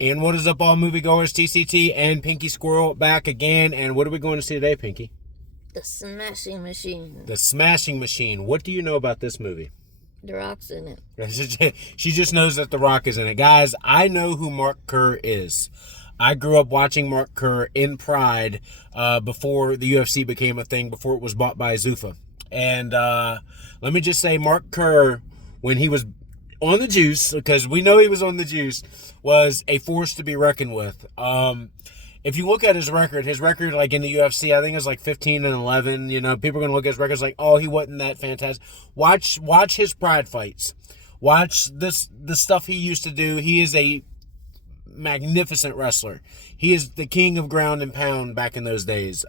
And what is up, all moviegoers? TCT and Pinky Squirrel back again. And what are we going to see today, Pinky? The Smashing Machine. The Smashing Machine. What do you know about this movie? The Rock's in it. She just knows that The Rock is in it. Guys, I know who Mark Kerr is. I grew up watching Mark Kerr in Pride before the UFC became a thing, before it was bought by Zuffa. And let me just say, Mark Kerr, when he was on the juice, because we know he was on the juice, was a force to be reckoned with. If you look at his record like in the UFC, I think it was like 15-11. You know, people are gonna look at his records like, oh, he wasn't that fantastic. Watch his Pride fights. Watch the stuff he used to do. He is a magnificent wrestler. He is the king of ground and pound back in those days.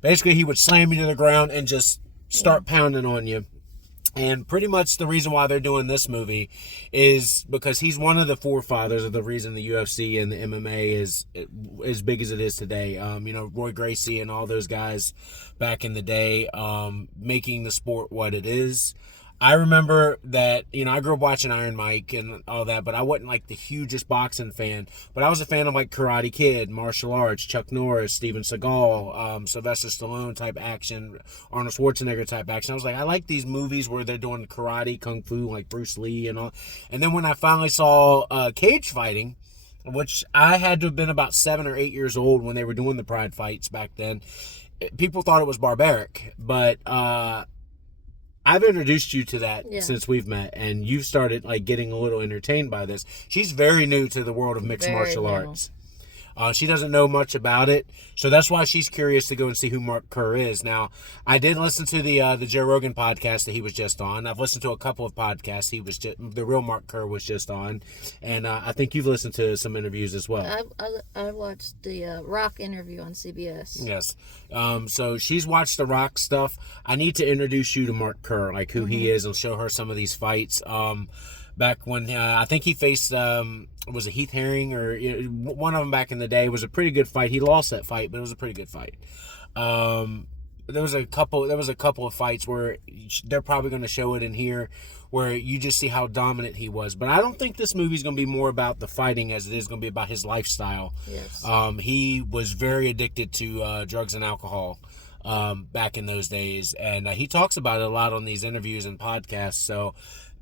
Basically, he would slam you to the ground and just start pounding on you. And pretty much the reason why they're doing this movie is because he's one of the forefathers of the reason the UFC and the MMA is as big as it is today. You know, Roy Gracie and all those guys back in the day, making the sport what it is. I remember that, you know, I grew up watching Iron Mike and all that, but I wasn't like the hugest boxing fan. But I was a fan of like Karate Kid, martial arts, Chuck Norris, Steven Seagal, Sylvester Stallone type action, Arnold Schwarzenegger type action. I was like, I like these movies where they're doing karate, kung fu, like Bruce Lee and all. And then when I finally saw cage fighting, which I had to have been about 7 or 8 years old when they were doing the Pride fights back then, people thought it was barbaric, but I've introduced you to that since we've met, and you've started like getting a little entertained by this. She's very new to the world of mixed martial arts. She doesn't know much about it, so that's why she's curious to go and see who Mark Kerr is. Now, I did listen to the Joe Rogan podcast that he was just on. I've listened to a couple of podcasts. The real Mark Kerr was just on, and I think you've listened to some interviews as well. I watched the Rock interview on CBS. Yes. So she's watched the Rock stuff. I need to introduce you to Mark Kerr, like who he is, and show her some of these fights. Back when I think he faced was it Heath Herring or one of them back in the day. It was a pretty good fight. He lost that fight, but it was a pretty good fight. There was a couple of fights where they're probably going to show it in here, where you just see how dominant he was. But I don't think this movie's going to be more about the fighting as it is going to be about his lifestyle. Yes. He was very addicted to drugs and alcohol back in those days, and he talks about it a lot on these interviews and podcasts. So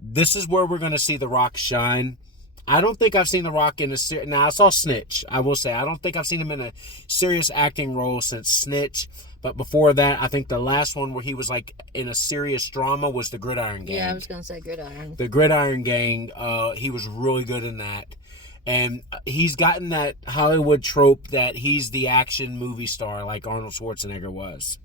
this is where we're going to see The Rock shine. I don't think I've seen The Rock in a now I saw Snitch. I will say I don't think I've seen him in a serious acting role since Snitch. But before that, I think the last one where he was like in a serious drama was The Gridiron Gang. Yeah, I was going to say Gridiron. The Gridiron Gang, he was really good in that. And he's gotten that Hollywood trope that he's the action movie star like Arnold Schwarzenegger was.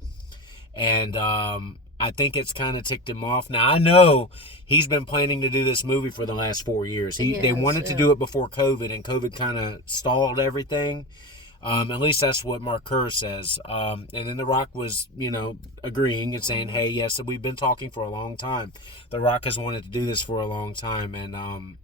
And I think it's kind of ticked him off. Now, I know he's been planning to do this movie for the last 4 years. They wanted to do it before COVID, and COVID kind of stalled everything. At least that's what Mark Kerr says. And then The Rock was, agreeing and saying, hey, yes, we've been talking for a long time. The Rock has wanted to do this for a long time. And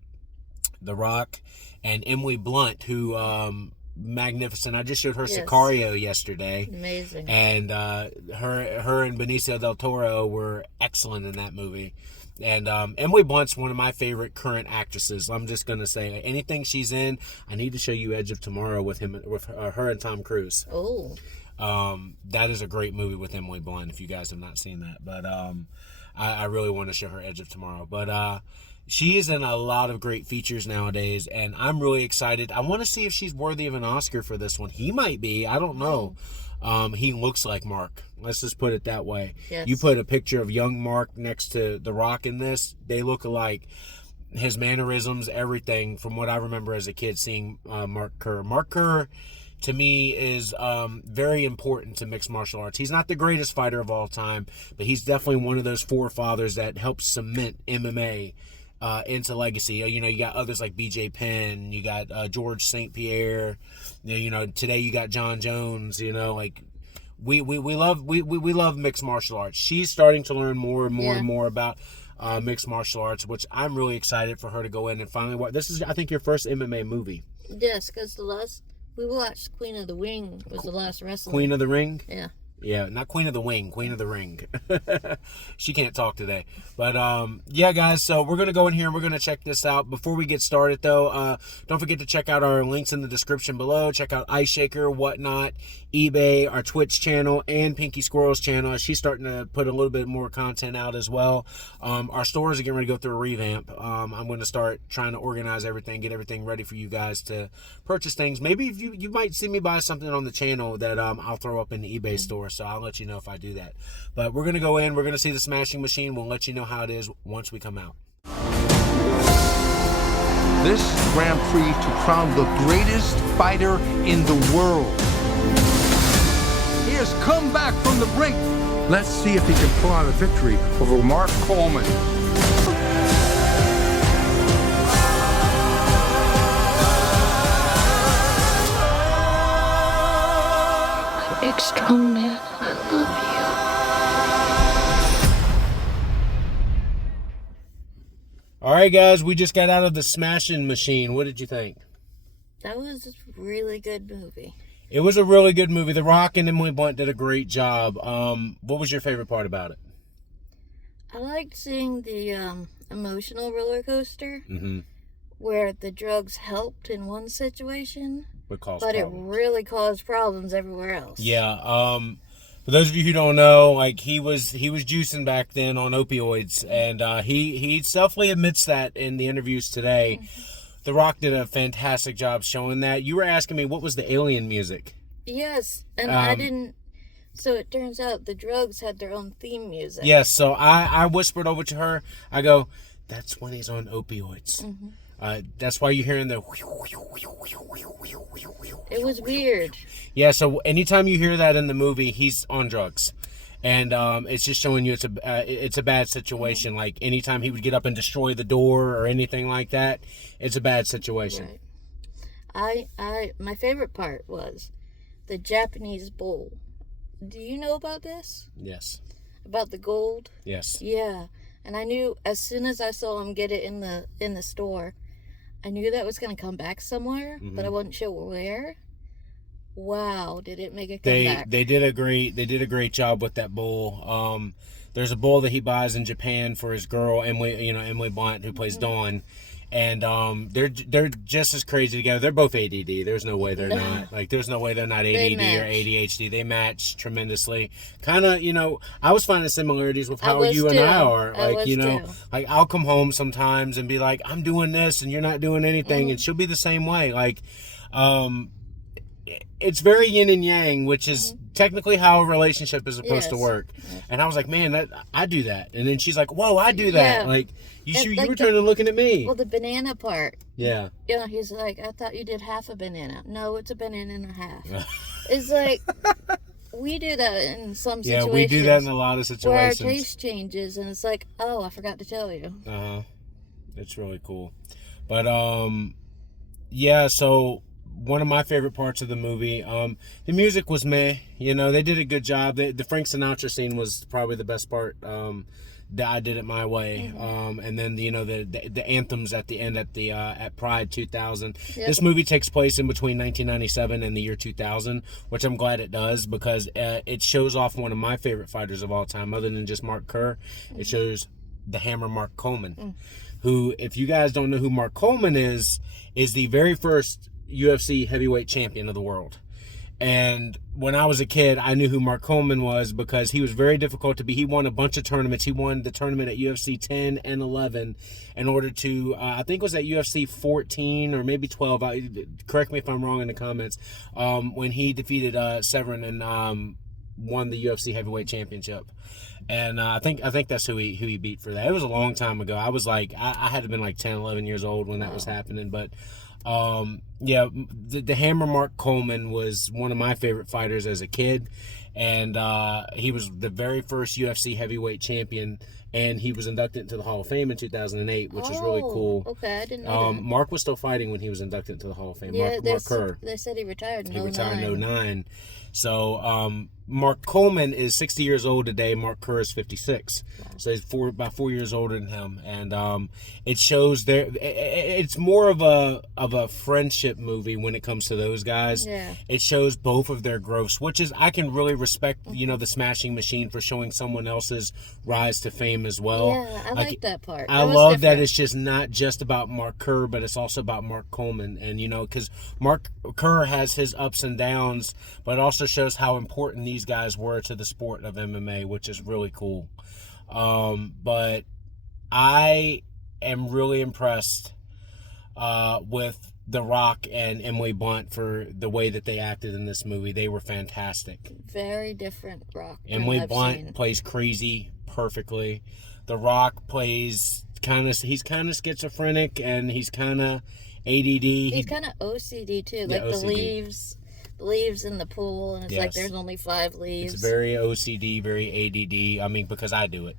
The Rock and Emily Blunt, who... magnificent. I just showed her Sicario yesterday. Amazing. And her and Benicio del Toro were excellent in that movie. And Emily Blunt's one of my favorite current actresses. I'm just gonna say anything she's in. I need to show you Edge of Tomorrow with her and Tom Cruise. Oh. That is a great movie with Emily Blunt. If you guys have not seen that, but I really want to show her Edge of Tomorrow. But she is in a lot of great features nowadays, and I'm really excited. I want to see if she's worthy of an Oscar for this one. He might be. I don't know. He looks like Mark. Let's just put it that way. Yes. You put a picture of young Mark next to The Rock in this, they look alike. His mannerisms, everything, from what I remember as a kid seeing Mark Kerr. Mark Kerr, to me, is very important to mixed martial arts. He's not the greatest fighter of all time, but he's definitely one of those forefathers that helped cement MMA into legacy. You got others like BJ Penn, you got George St. Pierre, today you got John Jones. We love mixed martial arts. She's starting to learn more and more and more about mixed martial arts, which I'm really excited for her to go in and finally watch. This is, I think, your first MMA movie. Yes, because we watched Queen of the Ring was the last wrestling. Queen of the Ring? Yeah. Yeah, not Queen of the Wing, Queen of the Ring. She can't talk today. But, yeah, guys, so we're going to go in here and we're going to check this out. Before we get started, though, don't forget to check out our links in the description below. Check out Ice Shaker, Whatnot, eBay, our Twitch channel, and Pinky Squirrel's channel. She's starting to put a little bit more content out as well. Our stores are getting ready to go through a revamp. I'm going to start trying to organize everything, get everything ready for you guys to purchase things. Maybe if you might see me buy something on the channel that I'll throw up in the eBay store. So I'll let you know if I do that. But we're going to go in. We're going to see the Smashing Machine. We'll let you know how it is once we come out. This Grand Prix to crown the greatest fighter in the world. He has come back from the brink. Let's see if he can pull out a victory over Mark Coleman. Big strong man, I love you. All right, guys, we just got out of the Smashing Machine. What did you think? That was a really good movie. It was a really good movie. The Rock and Emily Blunt did a great job. What was your favorite part about it? I liked seeing the emotional roller coaster where the drugs helped in one situation, but it really caused problems everywhere else. Yeah. For those of you who don't know, like he was juicing back then on opioids, and he selfly admits that in the interviews today. The Rock did a fantastic job showing that. You were asking me what was the alien music. Yes, and I didn't. So it turns out the drugs had their own theme music. Yes, so I whispered over to her. I go, that's when he's on opioids. That's why you're hearing the. It was weird. Yeah, so anytime you hear that in the movie, he's on drugs. And it's just showing you it's a bad situation. Like anytime he would get up and destroy the door or anything like that, it's a bad situation. Right. My favorite part was the Japanese bowl. Do you know about this? Yes. About the gold? Yes. Yeah. And I knew as soon as I saw him get it in the store, I knew that was going to come back somewhere, but I wasn't sure where. Wow, did it make a comeback? They did a great job with that bowl. There's a bowl that he buys in Japan for his girl Emily Blunt, who plays Dawn, and they're just as crazy together. They're both ADD. There's no way they're not. Like there's no way they're not ADD or ADHD. They match tremendously. Kind of, I was finding similarities with how you and I are. Like like I'll come home sometimes and be like, I'm doing this and you're not doing anything, and she'll be the same way. Like, it's very yin and yang, which is technically how a relationship is supposed to work. And I was like, man, I do that. And then she's like, whoa, I do that. Yeah. Like, you were turning and looking at me. Well, the banana part. Yeah. He's like, I thought you did half a banana. No, it's a banana and a half. It's like, we do that in some situations. Yeah, we do that in a lot of situations. Where our taste changes, and it's like, oh, I forgot to tell you. It's really cool. But, yeah, so one of my favorite parts of the movie, the music was meh. They did a good job. The Frank Sinatra scene was probably the best part. That I did it my way. And then the anthems at the end at Pride 2000. Yep. This movie takes place in between 1997 and the year 2000, which I'm glad it does, because it shows off one of my favorite fighters of all time, other than just Mark Kerr. It shows the Hammer Mark Coleman, who, if you guys don't know who Mark Coleman is the very first UFC heavyweight champion of the world. And when I was a kid, I knew who Mark Coleman was because he was very difficult to beat. He won a bunch of tournaments. He won the tournament at UFC 10 and 11 in order to, I think it was at UFC 14 or maybe 12. Correct me if I'm wrong in the comments. When he defeated Severin and won the UFC heavyweight championship. And I think that's who he beat for that. It was a long time ago. I was like, I had to have been like 10, 11 years old when that was happening. But yeah, the Hammer Mark Coleman was one of my favorite fighters as a kid, and he was the very first UFC heavyweight champion and he was inducted into the Hall of Fame in 2008, which is really cool. Okay, I didn't know that. Mark was still fighting when he was inducted into the Hall of Fame. Yeah, Mark Kerr. They said he retired in 09. He retired in 09. So Mark Coleman is 60 years old today. Mark Kerr is 56. Wow. So he's about 4 years older than him. And it shows it's more of a friendship movie when it comes to those guys. Yeah. It shows both of their growths, which is, I can really respect, the Smashing Machine for showing someone else's rise to fame as well. Yeah, I like that part. I love that it's just not just about Mark Kerr, but it's also about Mark Coleman. And, because Mark Kerr has his ups and downs, but it also shows how important these guys were to the sport of MMA, which is really cool. But I am really impressed with The Rock and Emily Blunt for the way that they acted in this movie. They were fantastic. Very different Rock. Emily Blunt plays crazy perfectly. The Rock plays he's kind of schizophrenic, and he's kind of ADD. He's kind of OCD too, like OCD. The leaves in the pool, and it's like there's only 5 leaves. It's very OCD, very ADD. I mean, because I do it.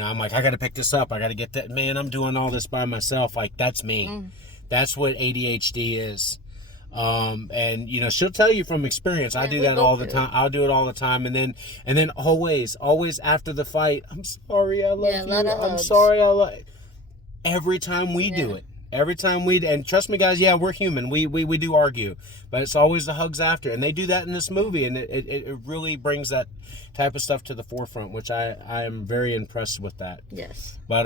I'm like, I got to pick this up. I got to get that. Man, I'm doing all this by myself. Like, that's me. That's what ADHD is. And she'll tell you from experience. I do that all the time. I'll do it all the time. And then always after the fight, I'm sorry, I love you. I'm sorry, I love. Every time we do it. Every time and trust me, guys, yeah, we're human. We do argue, but it's always the hugs after, and they do that in this movie, and it really brings that type of stuff to the forefront, which I am very impressed with that. Yes. But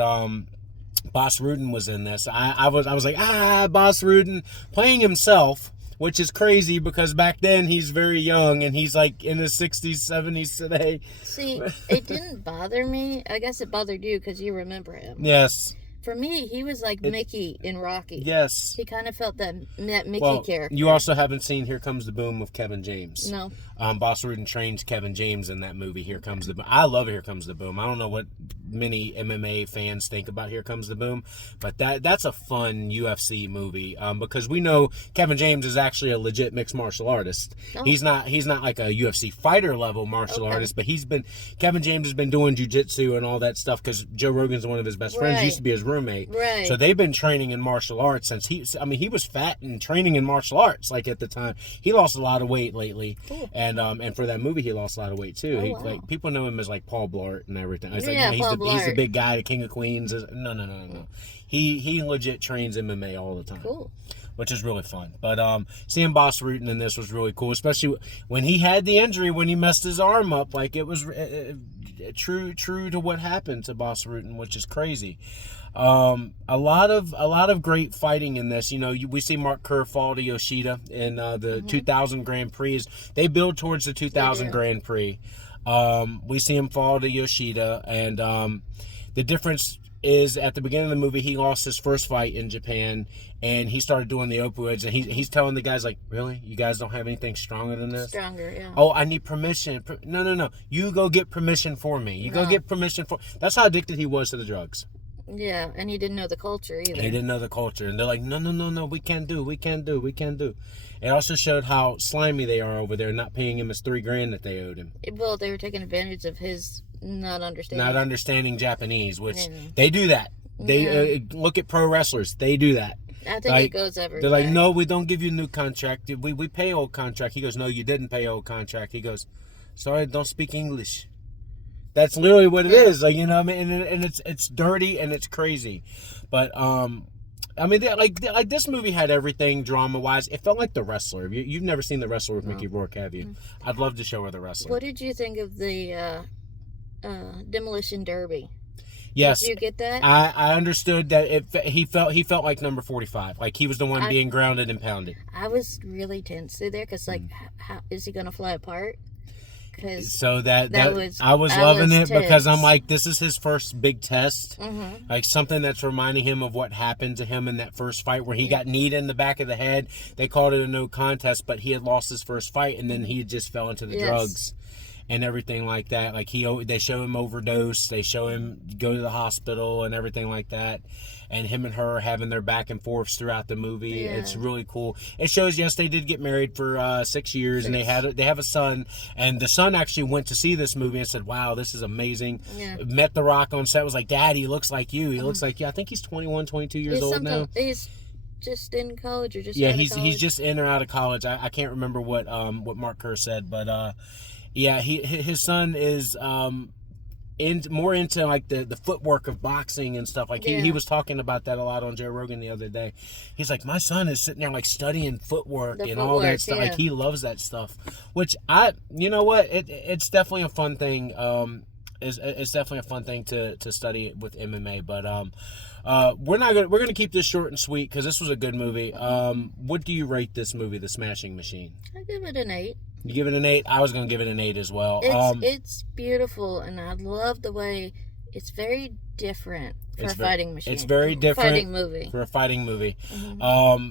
Boss Rutten was in this. I was like, Boss Rutten playing himself, which is crazy because back then he's very young and he's like in his 60s, 70s today. See, it didn't bother me. I guess it bothered you because you remember him. Yes. For me, he was like Mickey in Rocky. Yes. He kind of felt that Mickey character. You also haven't seen Here Comes the Boom with Kevin James. No. Boss Rutten trains Kevin James in that movie, Here Comes the Boom. I love Here Comes the Boom. I don't know what many MMA fans think about Here Comes the Boom, but that's a fun UFC movie because we know Kevin James is actually a legit mixed martial artist. Oh. He's not like a UFC fighter level martial artist, but Kevin James has been doing jiu-jitsu and all that stuff because Joe Rogan's one of his best friends. He used to be his roommate. Right. So they've been training in martial arts since he was fat and training in martial arts like at the time. He lost a lot of weight lately. Cool. And for that movie he lost a lot of weight too. Like people know him as like Paul Blart and everything. It's he's the big guy, the King of Queens. No. He legit trains MMA all the time. Cool. Which is really fun. But seeing Boss Rutten in this was really cool, especially when he had the injury, when he messed his arm up. Like it was true to what happened to Boss Rutten, which is crazy. A lot of great fighting in this. We see Mark Kerr fall to Yoshida in the 2000 Grand Prix. They build towards the 2000 Grand Prix. We see him fall to Yoshida, and the difference is at the beginning of the movie he lost his first fight in Japan, and he started doing the opioids, and he's telling the guys like, really, you guys don't have anything stronger than this? Stronger, yeah. Oh, I need permission. No, you go get permission for me. Go get permission for. That's how addicted he was to the drugs. Yeah, and he didn't know the culture either. He didn't know the culture, and they're like, no, we can't do. It also showed how slimy they are over there, not paying him his $3,000 that they owed him. Well, they were taking advantage of his not understanding Japanese, which they do that. They look at pro wrestlers; they do that. I think it goes everywhere. They're like, no, we don't give you a new contract. We pay old contract. He goes, no, you didn't pay old contract. He goes, sorry, I don't speak English. That's literally what it is. Like, I mean, and it's dirty and it's crazy, but I mean, like this movie had everything drama wise. It felt like The Wrestler. You've never seen The Wrestler with Mickey Rourke, have you? I'd love to show her The Wrestler. What did you think of the Demolition Derby? Yes. Did you get that? I understood that he felt like number 45. Like he was the one being grounded and pounded. I was really tense through there because how is he gonna fly apart? So I was loving it because I'm like, this is his first big test. Mm-hmm. Like something that's reminding him of what happened to him in that first fight where he got kneed in the back of the head. They called it a no contest, but he had lost his first fight and then he just fell into the drugs and everything like that. Like they show him overdose, they show him go to the hospital and everything like that. and him and her having their back and forths throughout the movie. Yeah. It's really cool. It shows, yes, they did get married for 6 years, and they have a son, and the son actually went to see this movie and said, wow, this is amazing. Yeah. Met The Rock on set, was like, Dad, he looks like you. He looks like you. I think he's 21, 22 years old now. He's just in college or just out of college? He's just in or out of college. I can't remember what Mark Kerr said, but his son is more into like the footwork of boxing and stuff. Like he was talking about that a lot on Joe Rogan the other day. He's like, my son is sitting there like studying footwork and all that stuff. Yeah. Like he loves that stuff, which you know what, it's definitely a fun thing. It's definitely a fun thing to study with MMA, but we're gonna keep this short and sweet because this was a good movie. What do you rate this movie, The Smashing Machine? I give it an 8. You give it an 8? I was gonna give it an 8 as well. It's beautiful, and I love the way it's very different for a fighting machine. It's very different for a fighting movie. Mm-hmm.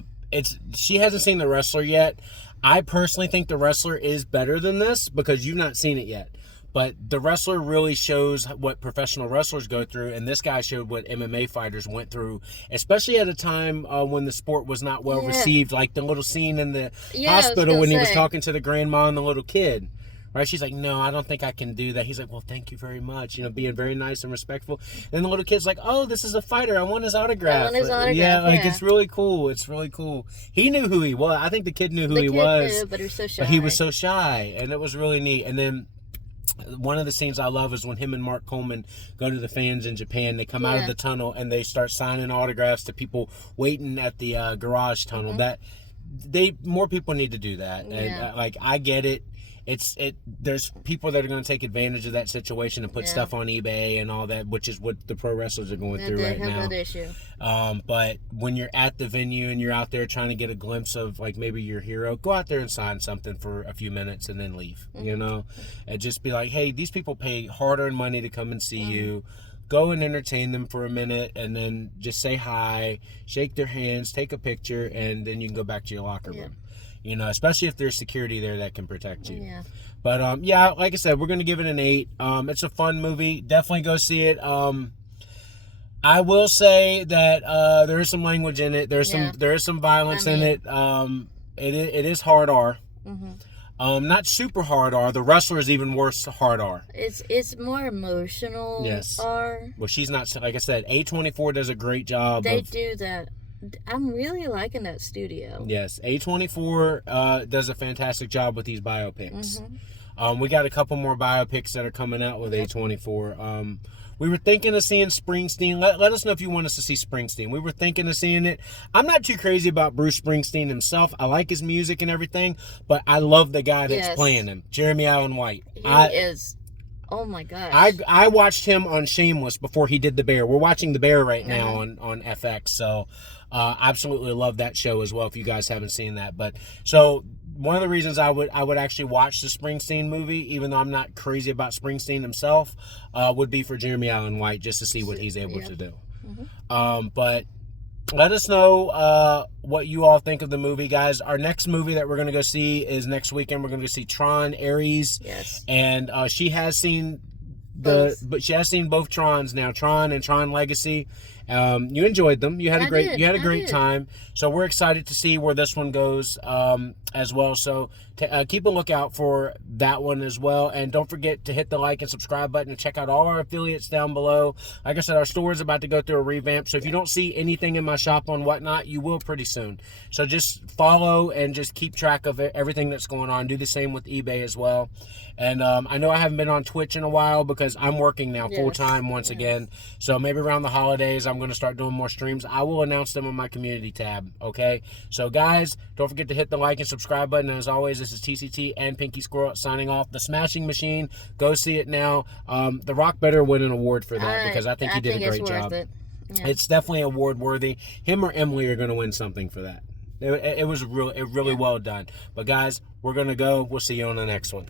She hasn't seen The Wrestler yet. I personally think The Wrestler is better than this because you've not seen it yet. But The Wrestler really shows what professional wrestlers go through, and this guy showed what MMA fighters went through, especially at a time when the sport was not well received, like the little scene in the hospital when he was talking to the grandma and the little kid. Right? She's like, no, I don't think I can do that. He's like, well, thank you very much. You know, being very nice and respectful. And the little kid's like, oh, this is a fighter. I want his autograph. It's really cool. It's really cool. He knew who he was. I think the kid knew who he was. Knew, but he was so shy. But he was so shy, and it was really neat. And then one of the scenes I love is when him and Mark Coleman go to the fans in Japan. They come out of the tunnel and they start signing autographs to people waiting at the garage tunnel. Mm-hmm. More people need to do that. And I get it. There's people that are going to take advantage of that situation and put stuff on eBay and all that, which is what the pro wrestlers are going through right now. They have that issue. But when you're at the venue and you're out there trying to get a glimpse of like maybe your hero, go out there and sign something for a few minutes and then leave. Mm-hmm. You know, and just be like, hey, these people pay hard-earned money to come and see you. Go and entertain them for a minute, and then just say hi, shake their hands, take a picture, and then you can go back to your locker room. You know, especially if there's security there that can protect you. Yeah. But, like I said, we're going to give it an 8. It's a fun movie. Definitely go see it. I will say that there is some language in it. There is some violence in it. It is hard R. Mm-hmm. Not super hard R. The Wrestler is even worse hard R. It's more emotional R. Well, she's not, like I said, A24 does a great job. They do that. I'm really liking that studio. Yes, A24 does a fantastic job with these biopics. Mm-hmm. We got a couple more biopics that are coming out with A24. We were thinking of seeing Springsteen. Let us know if you want us to see Springsteen. We were thinking of seeing it. I'm not too crazy about Bruce Springsteen himself. I like his music and everything, but I love the guy that's playing him, Jeremy Allen White. He is. Oh my gosh. I watched him on Shameless before he did The Bear. We're watching The Bear right now on FX, so absolutely love that show as well if you guys haven't seen that. But so one of the reasons I would actually watch the Springsteen movie, even though I'm not crazy about Springsteen himself, would be for Jeremy Allen White, just to see what he's able to do. Mm-hmm. But let us know what you all think of the movie, guys. Our next movie that we're going to go see is next weekend. We're going to go see Tron Ares. Yes. And she has seen both Trons now, Tron and Tron Legacy. You enjoyed them. You had a great time. So we're excited to see where this one goes as well. So keep a lookout for that one as well. And don't forget to hit the like and subscribe button and check out all our affiliates down below. Like I said, our store is about to go through a revamp. So if you don't see anything in my shop on Whatnot, you will pretty soon. So just follow and just keep track of everything that's going on. Do the same with eBay as well. And I know I haven't been on Twitch in a while because I'm working now full-time once again. So maybe around the holidays, I'm going to start doing more streams. I will announce them on my community tab, okay? So, guys, don't forget to hit the like and subscribe button. And as always, this is TCT and Pinky Squirrel signing off. The Smashing Machine, go see it now. The Rock better win an award for that because I think he did a great job. It's definitely award-worthy. Him or Emily are going to win something for that. It was really well done. But, guys, we're going to go. We'll see you on the next one.